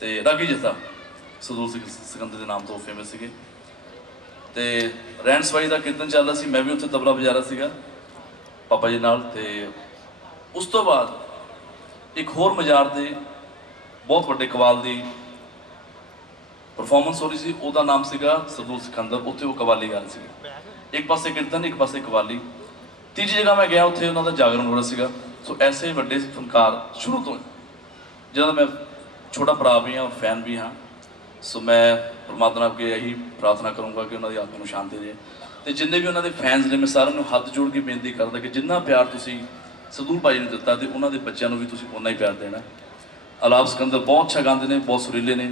ਤੇ ਰਾਗੀ ਜਥਾ ਸਰਦੂਲ ਸਿਕੰਦਰ ਦੇ ਨਾਮ ਤੋਂ ਫੇਮਸ ਸੀਗੇ। ਤੇ ਰਹਿਣ ਸਵਾਈ ਦਾ ਕੀਰਤਨ ਚੱਲ ਰਿਹਾ ਸੀ, ਮੈਂ ਵੀ ਉੱਥੇ ਤਬਲਾ ਵਜਾ ਰਿਹਾ ਸੀਗਾ ਪਾਪਾ ਜੀ ਨਾਲ। ਤੇ ਉਸ ਤੋਂ ਬਾਅਦ ਇੱਕ ਹੋਰ ਮਜ਼ਾਰ ਦੇ ਬਹੁਤ ਵੱਡੇ ਕਵਾਲ ਦੀ परफॉर्मेंस हो रही थी, ਉਹਦਾ ਨਾਮ ਸੀਗਾ ਸਰਦੂਲ ਸਿਕੰਦਰ। ਉੱਥੇ ਉਹ ਕਵਾਲੀ ਗਾ ਰਹੇ ਸੀਗੇ, ਇੱਕ ਪਾਸੇ ਕੀਰਤਨ ਇੱਕ ਪਾਸੇ ਕਵਾਲੀ। ਤੀਜੀ ਜਗ੍ਹਾ ਮੈਂ ਗਿਆ, ਉੱਥੇ ਉਹਨਾਂ ਦਾ ਜਾਗਰਣ ਹੋ ਰਿਹਾ ਸੀਗਾ। ਸੋ ਐਸੇ ਵੱਡੇ ਫਨਕਾਰ ਸ਼ੁਰੂ ਤੋਂ ਜਿਹਨਾਂ ਦਾ ਮੈਂ ਛੋਟਾ ਭਰਾ ਵੀ ਹਾਂ, ਫੈਨ ਵੀ ਹਾਂ। ਸੋ ਮੈਂ ਪਰਮਾਤਮਾ ਅੱਗੇ ਇਹੀ ਪ੍ਰਾਰਥਨਾ ਕਰੂੰਗਾ ਕਿ ਉਹਨਾਂ ਦੀ ਆਤਮਾ ਨੂੰ ਸ਼ਾਂਤੀ ਦੇ। ਤੇ ਜਿੰਨੇ ਵੀ ਉਹਨਾਂ ਦੇ ਫੈਨਸ ਨੇ, ਮੈਂ ਸਾਰਿਆਂ ਨੂੰ ਹੱਥ ਜੋੜ ਕੇ ਬੇਨਤੀ ਕਰਦਾ ਕਿ ਜਿੰਨਾ ਪਿਆਰ ਤੁਸੀਂ ਸਰਦੂਲ ਭਾਈ ਨੂੰ ਦਿੱਤਾ ਤੇ ਉਹਨਾਂ ਦੇ ਬੱਚਿਆਂ ਨੂੰ ਵੀ ਤੁਸੀਂ ਉਨਾ ਹੀ ਪਿਆਰ ਦੇਣਾ। ਅਲਾਪ ਸਿਕੰਦਰ ਬਹੁਤ ਅੱਛਾ ਗਾਉਂਦੇ ਨੇ, ਬਹੁਤ ਸੁਰੀਲੇ ਨੇ।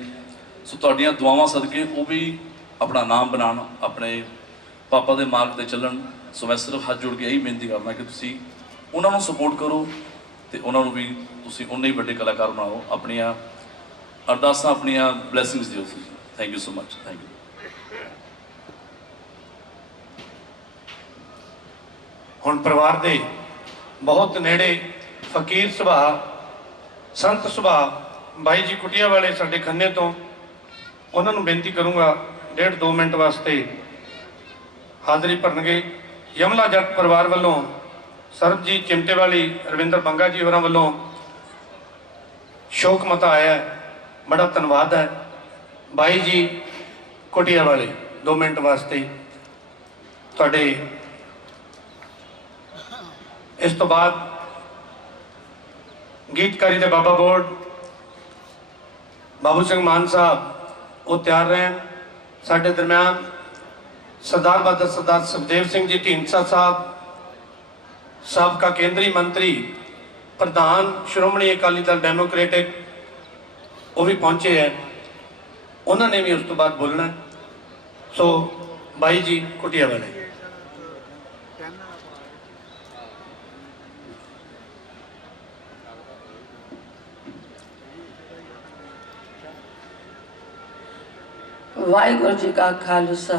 ਸੋ ਤੁਹਾਡੀਆਂ ਦੁਆਵਾਂ ਸਦਕੇ ਉਹ ਵੀ ਆਪਣਾ ਨਾਮ ਬਣਾਉਣ, ਆਪਣੇ ਪਾਪਾ ਦੇ ਮਾਰਗ 'ਤੇ ਚੱਲਣ। ਸੋ ਮੈਂ ਸਿਰਫ ਹੱਥ ਜੋੜ ਕੇ ਇਹੀ ਬੇਨਤੀ ਕਰਦਾ ਕਿ ਤੁਸੀਂ ਉਹਨਾਂ ਨੂੰ ਸਪੋਰਟ ਕਰੋ ਤੇ ਉਹਨਾਂ ਨੂੰ ਵੀ ਤੁਸੀਂ ਉਨੇ ਹੀ ਵੱਡੇ ਕਲਾਕਾਰ ਬਣਾਓ। ਆਪਣੀਆਂ ਅਰਦਾਸਾਂ, ਆਪਣੀਆਂ ਬਲੈਸਿੰਗਸ ਦਿਓ ਤੁਸੀਂ। Thank you so much. Thank you. ਹੁਣ ਪਰਿਵਾਰ ਦੇ ਬਹੁਤ ਨੇੜੇ ਫਕੀਰ ਸੁਭਾਅ, ਸੰਤ ਸੁਭਾਅ ਬਾਈ ਜੀ ਕੁਟੀਆ ਵਾਲੇ ਸਾਡੇ ਖੰਨੇ ਤੋਂ, ਉਹਨਾਂ ਨੂੰ ਬੇਨਤੀ ਕਰੂੰਗਾ 1.5-2 ਮਿੰਟ ਵਾਸਤੇ ਹਾਜ਼ਰੀ ਭਰਨਗੇ। ਯਮਲਾ ਜੱਟ ਪਰਿਵਾਰ ਵੱਲੋਂ ਸਰਬਜੀਤ ਚਿਮਟੇ ਵਾਲੀ, ਰਵਿੰਦਰ ਬੰਗਾ ਜੀ ਹੋਰਾਂ ਵੱਲੋਂ ਸ਼ੋਕ ਮਤਾ ਆਇਆ ਹੈ, ਬੜਾ ਧੰਨਵਾਦ ਹੈ। ਬਾਈ ਜੀ ਕੁਟੀਆ ਵਾਲੇ 2 ਮਿੰਟ ਵਾਸਤੇ ਤੁਹਾਡੇ। ਇਸ ਤੋਂ ਬਾਅਦ ਗੀਤਕਾਰੀ ਦੇ ਬਾਬਾ ਬੋਰਡ ਬਾਬੂ ਸਿੰਘ ਮਾਨ ਸਾਹਿਬ ਉਹ ਤਿਆਰ ਰਹੇ। ਸਾਡੇ ਦਰਮਿਆਨ ਸਰਦਾਰ ਬਹਾਦਰ ਸਰਦਾਰ ਸੁਖਦੇਵ ਸਿੰਘ ਜੀ ਢੀਂਡਸਾ ਸਾਹਿਬ, ਸਾਬਕਾ ਕੇਂਦਰੀ ਮੰਤਰੀ, ਪ੍ਰਧਾਨ ਸ਼੍ਰੋਮਣੀ ਅਕਾਲੀ ਦਲ ਡੈਮੋਕ੍ਰੈਟਿਕ, ਉਹ ਵੀ ਪਹੁੰਚੇ ਹੈ। ਉਹਨਾਂ ਨੇ ਵੀ ਉਸ ਤੋਂ ਬਾਅਦ ਬੋਲਣਾ। ਸੋ ਬਾਈ ਜੀ ਕੁਟੀਆ ਵਾਲੇ। वाहिगुरु जी का खालसा,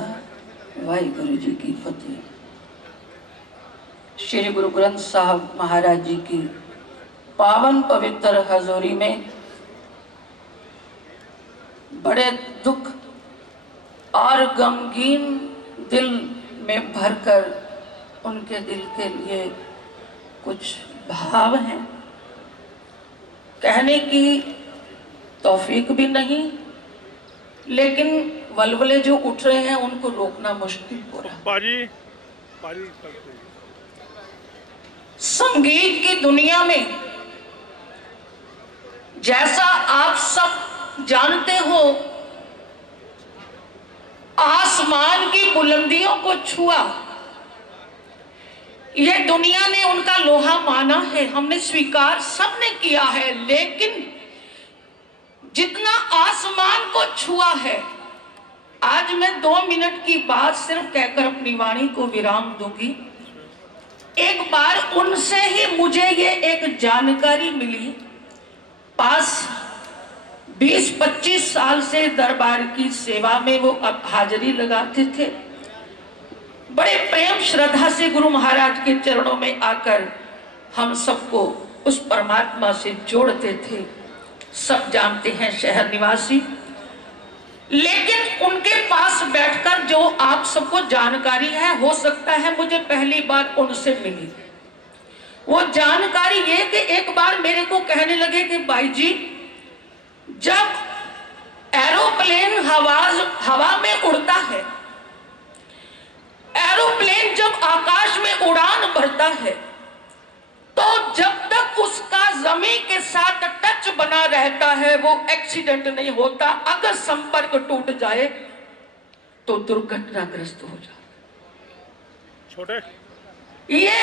वाहिगुरु जी की फतेह। श्री गुरु ग्रंथ साहब महाराज जी की पावन पवित्र हजूरी में बड़े दुख और गमगीन दिल में भरकर उनके दिल के लिए कुछ भाव हैं, कहने की तौफीक भी नहीं, लेकिन वलवले जो उठ रहे हैं उनको रोकना मुश्किल हो रहा। संगीत की दुनिया में जैसा आप सब जानते हो, आसमान की बुलंदियों को छुआ, यह दुनिया ने उनका लोहा माना है, हमने स्वीकार सबने किया है। लेकिन जितना आसमान को छुआ है, आज मैं 2 मिनट की बात सिर्फ कहकर अपनी वाणी को विराम दूंगी। एक बार उनसे ही मुझे ये एक जानकारी मिली। पास 20-25 साल से दरबार की सेवा में वो अब हाजिरी लगाते थे। बड़े प्रेम श्रद्धा से गुरु महाराज के चरणों में आकर हम सबको उस परमात्मा से जोड़ते थे। सब जानते हैं शहर निवासी। लेकिन उनके पास बैठकर जो आप सबको जानकारी है, हो सकता है मुझे पहली बार उनसे मिली। वो जानकारी ये कि एक बार मेरे को कहने लगे कि भाई जी, जब एरोप्लेन हवा में उड़ता है, एरोप्लेन जब आकाश में उड़ान भरता है, तो जब तक उसका जमीन के साथ टच बना रहता है वो एक्सीडेंट नहीं होता। अगर संपर्क टूट जाए तो दुर्घटनाग्रस्त हो जाता। छोटे ये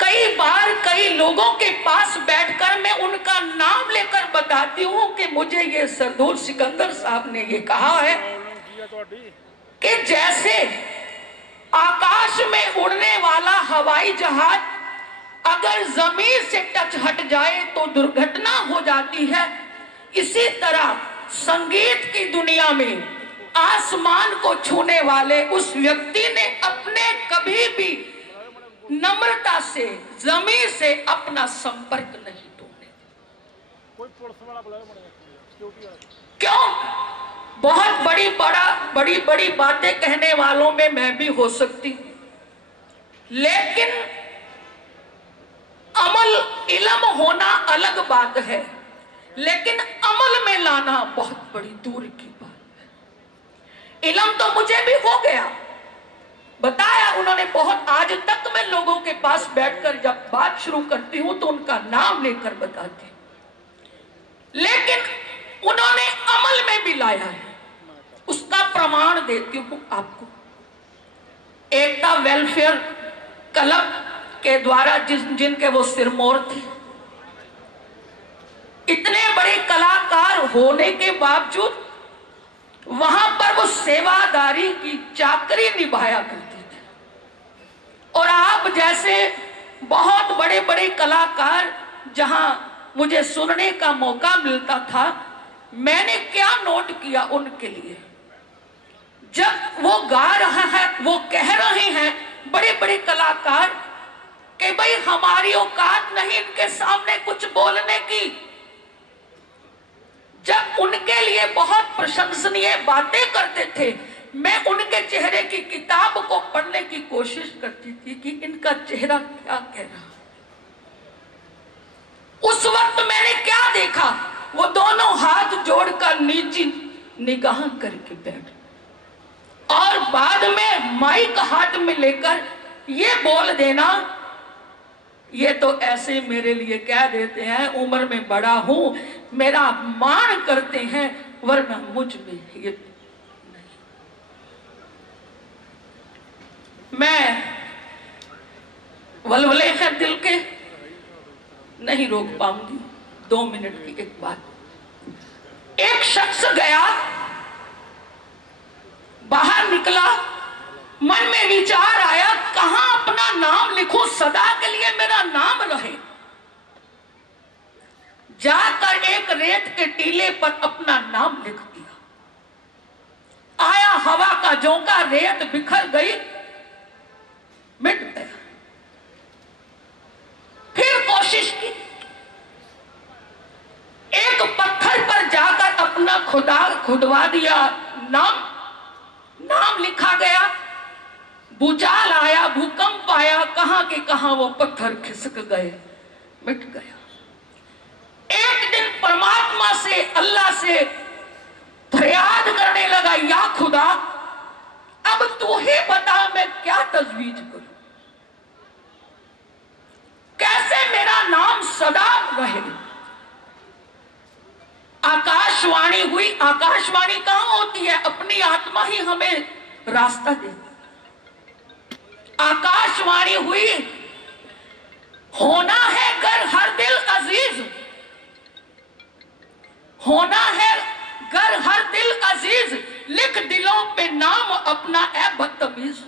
कई बार कई लोगों के पास बैठकर मैं उनका नाम लेकर बताती हूँ कि मुझे ये सरदूल सिकंदर साहब ने ये कहा है कि जैसे आकाश में उड़ने वाला हवाई जहाज अगर जमीन से टच हट जाए तो दुर्घटना हो जाती है, इसी तरह संगीत की दुनिया में आसमान को छूने वाले उस व्यक्ति ने अपने कभी भी नम्रता से जमीन से अपना संपर्क नहीं तोड़ने। क्यों? बहुत बड़ी बड़ी बातें कहने वालों में मैं भी हो सकती हूं, लेकिन अमल इल्म होना अलग बात है, लेकिन अमल में लाना बहुत बड़ी दूर की बात है। इल्म तो मुझे भी हो गया, बताया उन्होंने बहुत। आज तक मैं लोगों के पास बैठकर जब बात शुरू करती हूं तो उनका नाम लेकर बताती हूं, लेकिन उन्होंने अमल में भी लाया है, उसका प्रमाण देती हूं आपको। एकता वेलफेयर क्लब के द्वारा जिनके वो सिरमौर थे, इतने बड़े कलाकार होने के बावजूद वहां पर वो सेवादारी की चाकरी निभाया करते थे। और आप जैसे बहुत बड़े बड़े कलाकार, जहां मुझे सुनने का मौका मिलता था, मैंने क्या नोट किया उनके लिए, जब वो गा रहा है, वो कह रहे हैं बड़े बड़े कलाकार कि भाई हमारी औकात नहीं इनके सामने कुछ बोलने की, जब उनके लिए बहुत प्रशंसनीय बातें करते थे, मैं उनके चेहरे की किताब को पढ़ने की कोशिश करती थी कि इनका चेहरा क्या कह रहा। उस वक्त मैंने क्या देखा, वो दोनों हाथ जोड़कर नीची निगाह करके बैठ, और बाद में माइक हाथ में लेकर ये बोल देना, ये तो ऐसे मेरे लिए कह देते हैं, उम्र में बड़ा हूं, मेरा मान करते हैं, वरना मुझ में ये नहीं। मैं वलवले हैं दिल के, नहीं रोक पाऊंगी। 2 मिनट की एक बात। एक शख्स गया, बाहर निकला, मन में विचार आया कहां अपना नाम लिखूं, सदा के लिए मेरा नाम रहे। जाकर एक रेत के टीले पर अपना नाम लिख दिया। आया हवा का झोंका, रेत बिखर गई, मिट गया। फिर कोशिश की, एक पत्थर पर जाकर अपना खुदवा दिया, नाम लिखा गया। भूचाल आया, भूकंप आया, कहां के कहां वो पत्थर खिसक गए, मिट गया। एक दिन परमात्मा से, अल्लाह से फरियाद करने लगा, या खुदा अब तू ही बता मैं क्या तजवीज करूं, कैसे मेरा नाम सदा रहे। आकाशवाणी हुई। आकाशवाणी कहां होती है? अपनी आत्मा ही हमें रास्ता देती। आकाशवाणी हुई, होना है गर हर दिल अजीज, होना है गर हर दिल अजीज, लिख दिलों पे नाम अपना ए बदतमीज।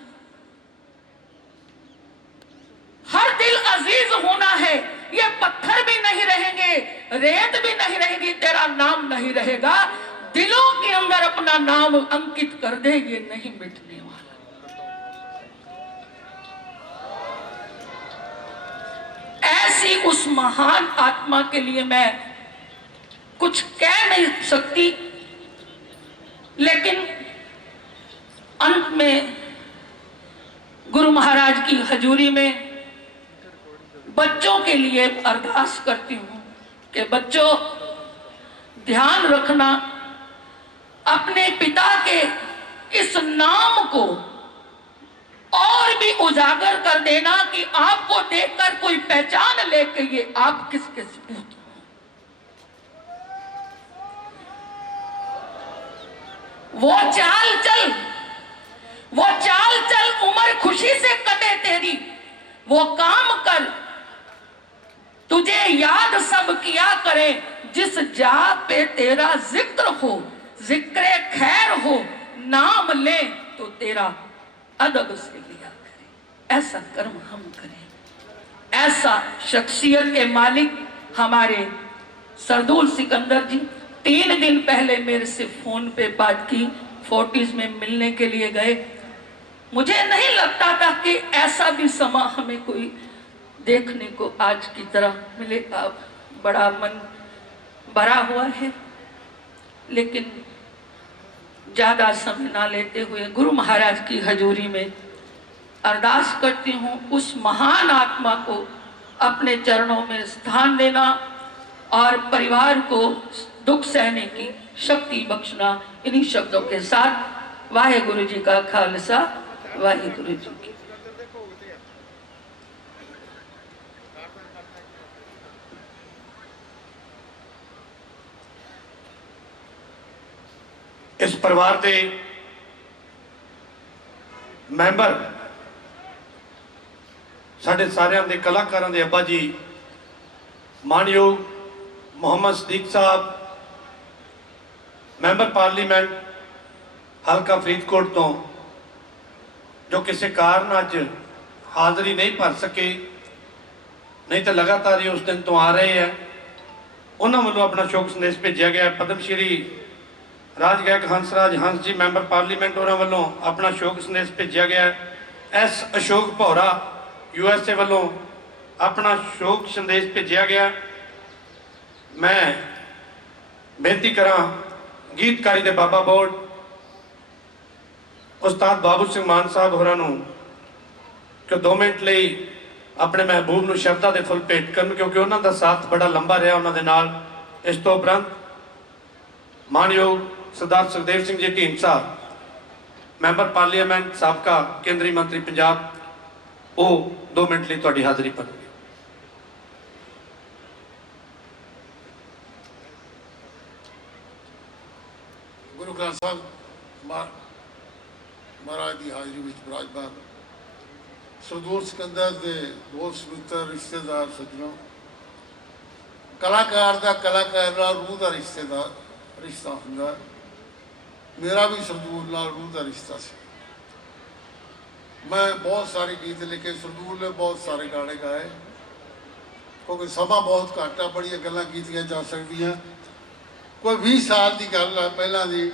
हर दिल अजीज होना है, ये पत्थर भी नहीं रहेंगे, रेत भी नहीं रहेगी, तेरा नाम नहीं रहेगा। दिलों के अंदर अपना नाम अंकित कर दे, ये नहीं मिटने वाला। ऐसी उस महान आत्मा के लिए मैं कुछ कह नहीं सकती, लेकिन अंत में गुरु महाराज की हजूरी में बच्चों के लिए अरदास करती हूं कि बच्चों ध्यान रखना, अपने पिता के इस नाम को और भी उजागर कर देना कि आपको देखकर कोई पहचान ले कि ये आप किसके सपूत हो। वो चाल चल उम्र खुशी से कटे तेरी, वो काम कर तुझे याद सब किया करे, जिस जा पे तेरा जिक्र हो, जिक्र खैर हो, नाम ले तो तेरा अदब से लिया करे। ऐसा कर्म हम करें। ऐसा शख्सियत के मालिक हमारे सरदूल सिकंदर जी 3 दिन पहले मेरे से फोन पे बात की, फोर्टिस में मिलने के लिए गए। मुझे नहीं लगता था कि ऐसा भी समा हमें कोई देखने को आज की तरह मिलेगा। बड़ा मन भरा हुआ है। लेकिन ज़्यादा समय ना लेते हुए गुरु महाराज की हजूरी में अरदास करती हूँ उस महान आत्मा को अपने चरणों में स्थान देना और परिवार को दुख सहने की शक्ति बख्शना। इन्हीं शब्दों के साथ वाहेगुरु जी का खालसा, वाहेगुरु जी की। इस परिवार के मैंबर साढ़े सारिਆਂ ਦੇ कलाकारों के अब्बा जी मानयोग मोहम्मद सदीक साहब, मैंबर पार्लीमेंट हल्का फरीदकोट तो, जो किसी कारण अज हाज़री नहीं भर सके, नहीं तो लगातार ही उस दिन तो आ रहे हैं। उन्होंने वालों अपना शोक संदेश भेजा गया। पद्मश्री राज गायक हंसराज हंस जी मैंबर पार्लीमेंट उन्होंने वालों अपना शोक संदेश भेजा गया। एस अशोक भौरा USA वालों अपना शोक संदेश भेजा गया। मैं बेनती करा गीतकारी के बाबा बोर्ड उस्ताद बाबू सिंह मान साहब होरां नूं कि 2 मिनट ਲਈ अपने महबूब नूं शब्दां दे फुल भेंट करन, क्योंकि उन्हां दा साथ बड़ा लंबा रहा उन्हां दे नाल। इस तो उपरंत मानयोग सरदार सुखदेव सिंह जी ढींडसा मैंबर पार्लीमेंट साबका केंद्रीय मंत्री पंजाब, वो 2 मिनट ਲਈ ਤੁਹਾਡੀ ਹਾਜ਼ਰੀ ਭਰਨਗੇ। गुरु ग्रंथ साहब महाराज की हाजिरी में विराजमान सरदूल सिकंदर के दोस्त मित्र रिश्तेदार सज्जनों, कलाकार का कलाकार नाल रूह का रिश्ता हुंदा। मेरा भी सरदूल नाल रूह का रिश्ता से। मैं बहुत सारे गीत लिखे, सरदूल ने बहुत सारे गाने गाए, क्योंकि समा बहुत घट आ, बड़िया गल्लां कीतियां जा सकदियां। कोई 20 साल की गल है पहला दी,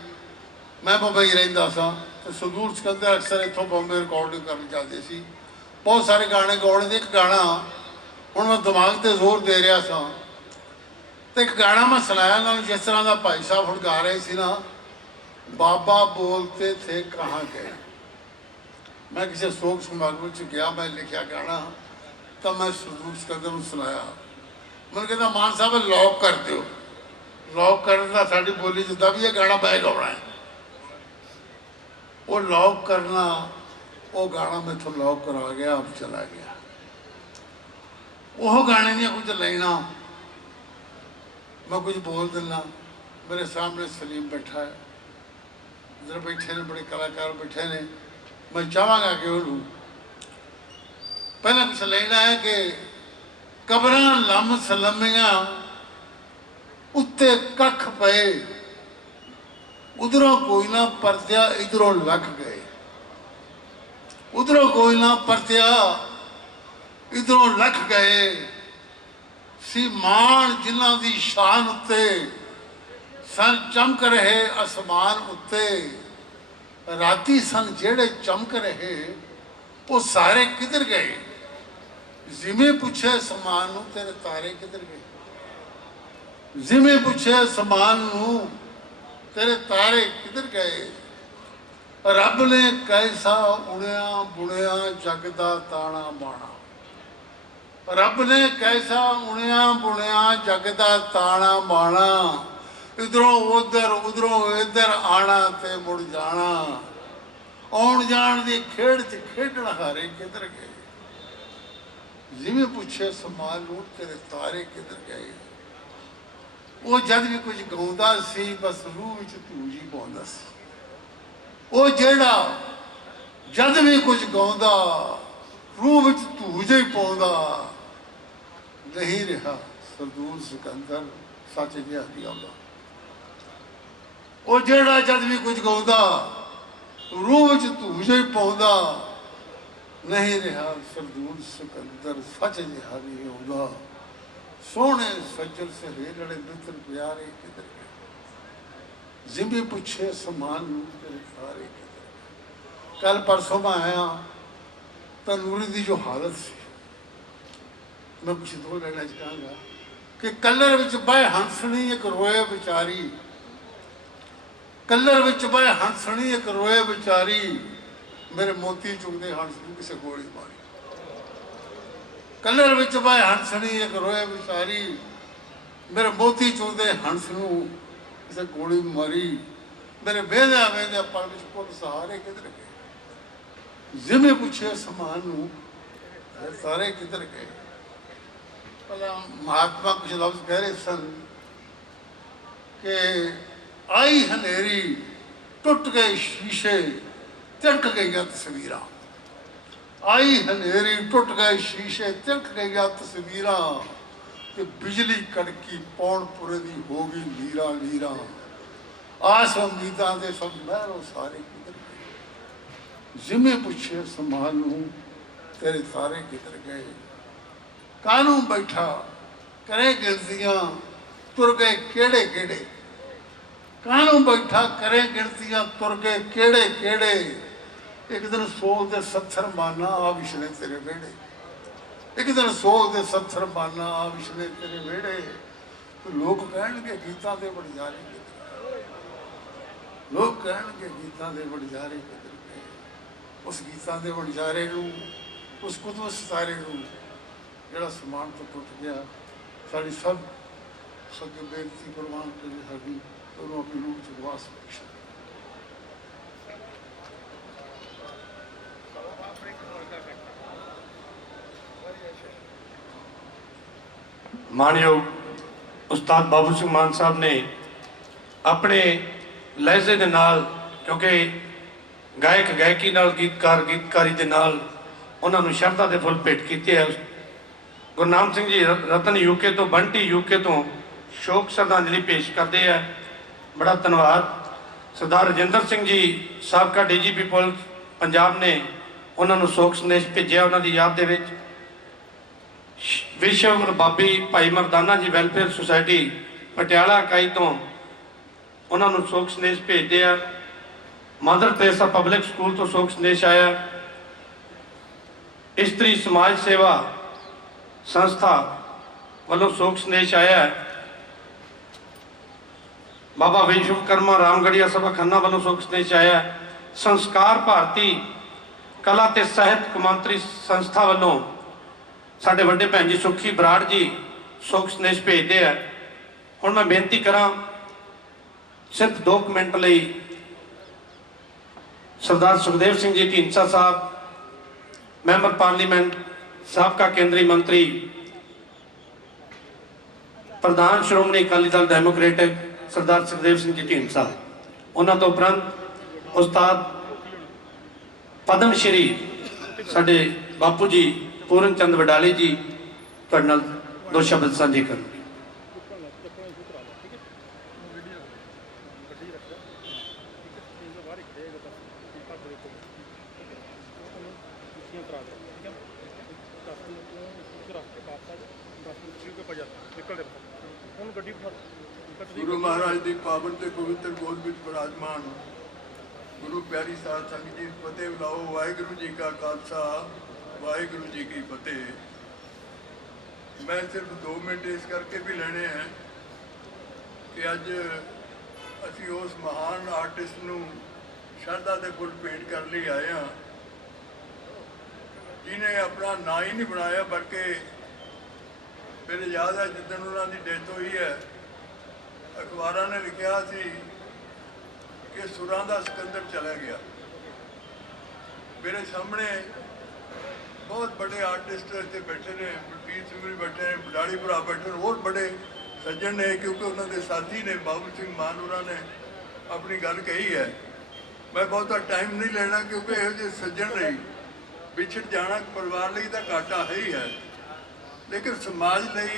मैं मुंबई रहिंदा सा तो सरदूल सिकंदर अक्सर इत्थों बॉम्बे रिकॉर्डिंग करने जाते सी। बहुत सारे गाने गाने। एक गाना हुण मैं दिमाग ते जोर दे रहा सा तो एक गाना मैं सुनाया ना, जिस तरह का भाई साहब हुण गा रहे सी ना, बाबा बोलते थे कहाँ गए। मैं किसी शोक समागम च गया, मैं लिखा गाना तो मैं सरदूल सिकंदर नूं सुनाया। मैंने कहता मान साहब लॉक कर दो। लॉक करने का साड़ी बोली जिदा भी ये गाना मैं गाना है, वो लॉक करना, वो गाना मैं तो लॉक करा गया, अब चला गया। वो गाने दियां कुछ लाइना मैं कुछ बोल देना। मेरे सामने सलीम बैठा है, इधर बैठे ने बड़े कलाकार बैठे ने। मैं चाहवागा कि उन्होंने पहला कुछ लाइना है कि कबरां लम सलमियां उत्ते कख पे, उधरों कोई ना परत्या इधरों लख गए। उधरों कोई ना परत्या इधरों लख गए। सी मान जिन्हां दी शान उत्ते, सन चमक रहे आसमान उत्ते। राती सन जेड़े चमक रहे वो सारे किधर गए। जिमें पूछे समान नूं तेरे तारे किधर गए। जिमें पूछे समान नूं तेरे तारे किधर गए। रब ने कैसा उड़िया बुड़िया जग दा ताना बाणा। रब ने कैसा उड़िया बुड़िया जग दा ताना बाणा। इधरों उधर उधरों इधर आना ते मुड़ जाना। आउण जाण दी खेड़ च खेडण हारे किधर गए। जिमें पूछे समान नूं तेरे तारे किधर गए। वो जद भी कुछ गाउंदा सी बस रूह विच धूज ही पाउंदा सी। वो जेड़ा जद भी कुछ गाउंदा रूह विच धूज ही पाउंदा। नहीं रहा सरदूल सिकंदर सच जिहा नहीं आउंदा। वो जेड़ा जद भी कुछ गाउंदा रूह विच धूज ही पाउंदा। नहीं रहा सरदूल सिकंदर सच जिहा नहीं आउंदा। सोने सज्जन से लड़े मित्र प्यारे किधर गए। जिम्मे पूछे समान तेरे सारे किधर गए। कल परसों में आया तंदूरी की जो हालत सी, मैं कुछ 2 लाइना चाहूँगा कि कलर विच बह हंसनी एक रोए बेचारी। कलर विच बह हंसनी एक रोए बेचारी, मेरे मोती चुगदे हंस नूं किसे गोली मारी। कलर विच बह हंसनी एक रोए बेचारी, मेरे मोती चुगदे हंस नूं किसे गोली मारी। मेरे वेंदे वेंदे पल विच पुल सहारे किधर गए, जिमें पुछे समान नूं सारे किधर गए। भला महात्मा कुछ लफ्ज कह रहे सन कि आई हनेरी टुट गए शीशे तिलक गई तस्वीर। आई हनेरी टुट गए शीशे तिलक गई तस्वीर, बिजली कड़की पौनपुरे दी हो गई लीरा लीरा। आस उम्मीदां दे सब महरों सारे किधर गए, जिमें पुछे समान नूं तेरे सारे किधर गए। कानूं बैठा करे गिनतियां तुर गए केड़े केड़े, कानूं बैठा करे गिनतियां तुर गए केड़े केड़े। एक दिन सोल दे सत्थर माना आ विछले तेरे वेड़े, एक दिन सोल दे सत्थर माना आ विछले तेरे वेड़े। तो लोग कहणगे गीतां दे वणजारे किधर गए, लोग कहणगे गीतां दे वणजारे किधर गए। उस गीतां दे वणजारे नूं, उस कुतुब सितारे नूं ਜਿਹੜਾ ਸਮਾਨ ਤੋਂ ਟੁੱਟ ਗਿਆ, ਸਾਡੀ ਸਭ ਸੱਗੇ ਬੇਨਤੀ ਪ੍ਰਵਾਨ ਕਰੇ ਸਾਡੀ ਉਹਨੂੰ ਆਪਣੀ ਰੂਹ ਚ ਵਾਸ ਬਖਸ਼ੇ। ਮਾਨਯੋਗ ਉਸਤਾਦ ਬਾਬੂ ਸਿੰਘ ਮਾਨ ਸਾਹਿਬ ਨੇ ਆਪਣੇ ਲਹਿਜ਼ੇ ਦੇ ਨਾਲ, ਕਿਉਂਕਿ ਗਾਇਕ ਗਾਇਕੀ ਨਾਲ, ਗੀਤਕਾਰ ਗੀਤਕਾਰੀ ਦੇ ਨਾਲ ਉਹਨਾਂ ਨੂੰ ਸ਼ਰਧਾ ਦੇ ਫੁੱਲ ਭੇਟ ਕੀਤੇ ਹੈ। ਗੁਰਨਾਮ ਸਿੰਘ ਜੀ ਰਤਨ ਯੂਕੇ ਤੋਂ, ਬੰਟੀ ਯੂਕੇ ਤੋਂ ਸ਼ੋਕ ਸ਼ਰਧਾਂਜਲੀ ਪੇਸ਼ ਕਰਦੇ ਆ। ਬੜਾ ਧੰਨਵਾਦ। ਸਰਦਾਰ ਰਜਿੰਦਰ ਸਿੰਘ ਜੀ ਸਾਬਕਾ ਡੀਜੀਪੀ ਪੁਲਿਸ ਪੰਜਾਬ ਨੇ ਉਹਨਾਂ ਨੂੰ ਸ਼ੋਕ ਸੰਦੇਸ਼ ਭੇਜਿਆ ਉਹਨਾਂ ਦੀ ਯਾਦ ਦੇ ਵਿੱਚ। ਵਿਸ਼ਵ ਰਬਾਬੀ ਭਾਈ ਮਰਦਾਨਾ ਜੀ ਵੈਲਫੇਅਰ ਸੁਸਾਇਟੀ ਪਟਿਆਲਾ ਇਕਾਈ ਤੋਂ ਉਹਨਾਂ ਨੂੰ ਸ਼ੋਕ ਸੰਦੇਸ਼ ਭੇਜਦੇ ਆ। ਮਦਰ ਟੈਰੇਸਾ ਪਬਲਿਕ ਸਕੂਲ ਤੋਂ ਸ਼ੋਕ ਸੰਦੇਸ਼ ਆਇਆ। ਇਸਤਰੀ ਸਮਾਜ ਸੇਵਾ ਸੰਸਥਾ ਵੱਲੋਂ ਸ਼ੋਕ ਸੰਦੇਸ਼ ਆਇਆ ਹੈ। ਬਾਬਾ ਵਿਸ਼ਵਕਰਮਾ ਰਾਮਗੜੀਆ ਸਭਾ ਖੰਨਾ ਵੱਲੋਂ ਸ਼ੋਕ ਸੰਦੇਸ਼ ਆਇਆ ਹੈ। ਸੰਸਕਾਰ ਭਾਰਤੀ ਕਲਾ ਤੇ ਸਾਹਿਤ ਕੌਮਾਂਤਰੀ ਸੰਸਥਾ ਵੱਲੋਂ ਸਾਡੇ ਵੱਡੇ ਭੈਣ ਜੀ ਸੁਖੀ ਬਰਾੜ ਜੀ ਸ਼ੋਕ ਸੰਦੇਸ਼ ਭੇਜਦੇ ਆ। ਹੁਣ ਮੈਂ ਬੇਨਤੀ ਕਰਾਂ ਸਿਰਫ 2 ਮਿੰਟ ਲਈ ਸਰਦਾਰ ਸੁਖਦੇਵ ਸਿੰਘ ਜੀ ਢੀਂਡਸਾ ਸਾਹਿਬ, ਮੈਂਬਰ ਪਾਰਲੀਮੈਂਟ, ਸਾਬਕਾ ਕੇਂਦਰੀ ਮੰਤਰੀ, ਪ੍ਰਧਾਨ ਸ਼੍ਰੋਮਣੀ ਅਕਾਲੀ ਦਲ ਡੈਮੋਕ੍ਰੈਟਿਕ ਸਰਦਾਰ ਸੁਖਦੇਵ ਸਿੰਘ ਜੀ ਢੀਂਡਸਾ, ਉਹਨਾਂ ਤੋਂ ਉਪਰੰਤ ਉਸਤਾਦ ਪਦਮ ਸ਼੍ਰੀ ਸਾਡੇ ਬਾਪੂ ਜੀ ਪੂਰਨ ਚੰਦ ਵਡਾਲੀ ਜੀ ਤੁਹਾਡੇ ਨਾਲ 2 ਸ਼ਬਦ ਸਾਂਝੇ ਕਰਨਗੇ। गुरु महाराज की पावन ते पवित्र गोद विच विराजमान गुरु प्यारी साध संगत जी फतेह बुलाओ। वाहिगुरु जी का खालसा, वाहिगुरु जी की फतेह। मैं सिर्फ 2 मिनट इस करके भी लेने हैं कि अज असी उस महान आर्टिस्ट नूं शरधा दे फुल भेंट कर लिए आए हाँ, जिन्हें अपना ना ही नहीं बनाया, बल्कि मेरे याद है जिदन उन्होंने डेथ हुई है, अखबार ने लिखा सी कि सुरां दा सिकंदर चला गया। मेरे सामने बहुत बड़े आर्टिस्ट इतने बैठे ने, बलबीर सिंह भी बैठे हैं, बडाली भरा बैठे हैं, और बड़े सज्जन ने, क्योंकि उन्होंने साथी ने बाबू सिंह मान उन्होंने अपनी गल कही है। मैं बहुता टाइम नहीं लेना, क्योंकि यहो ਜਿਹੇ सज्जन रही विछड़ जाना परिवार ਲਈ ਤਾਂ घाटा है ही है, लेकिन समाज ਲਈ